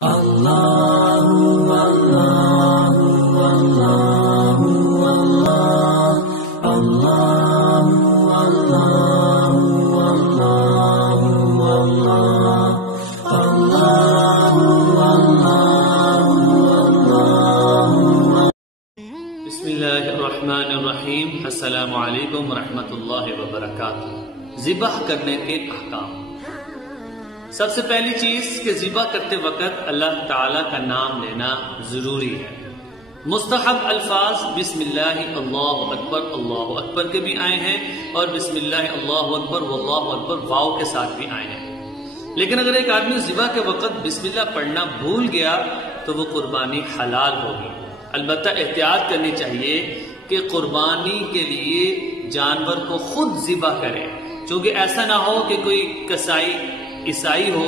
الرحیم۔ السلام علیکم ورحمۃ اللہ وبرکاتہ۔ ذبح کرنے کے احکام۔ سب سے پہلی چیز کہ ذبح کرتے وقت اللہ تعالی کا نام لینا ضروری ہے۔ مستحب الفاظ بسم اللہ اللہ اکبر کے بھی آئے ہیں اور بسم اللہ اللہ اکبر واللہ اکبر واو کے ساتھ بھی آئے ہیں، لیکن اگر ایک آدمی ذبح کے وقت بسم اللہ پڑھنا بھول گیا تو وہ قربانی حلال ہوگی۔ البتہ احتیاط کرنی چاہیے کہ قربانی کے لیے جانور کو خود ذبح کرے، چونکہ ایسا نہ ہو کہ کوئی کسائی عیسائی ہو،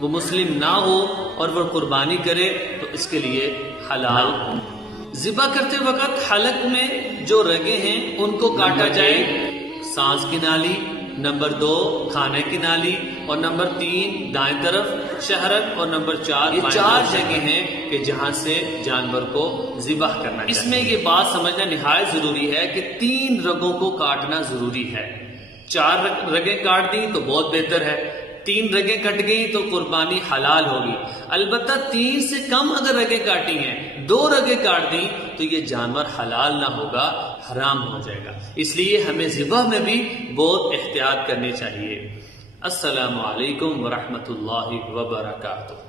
وہ مسلم نہ ہو اور وہ قربانی کرے تو اس کے لیے حلال ہو۔ ذبح کرتے وقت حلق میں جو رگیں ہیں ان کو کاٹا جائے، سانس کی نالی، نمبر 2 کھانے کی نالی، اور نمبر 3 دائیں طرف شہرت، اور نمبر 4 یہ 4 جگہیں ہیں کہ جہاں سے جانور کو ذبح کرنا ہے۔ اس میں یہ بات سمجھنا نہایت ضروری ہے کہ 3 رگوں کو کاٹنا ضروری ہے۔ 4 رگیں کاٹ دی تو بہت بہتر ہے، 3 رگیں کٹ گئی تو قربانی حلال ہوگی۔ البتہ 3 سے کم اگر رگیں کاٹی ہیں، 2 رگیں کاٹ دی تو یہ جانور حلال نہ ہوگا، حرام ہو جائے گا۔ اس لیے ہمیں ذبح میں بھی بہت احتیاط کرنی چاہیے۔ السلام علیکم ورحمۃ اللہ وبرکاتہ۔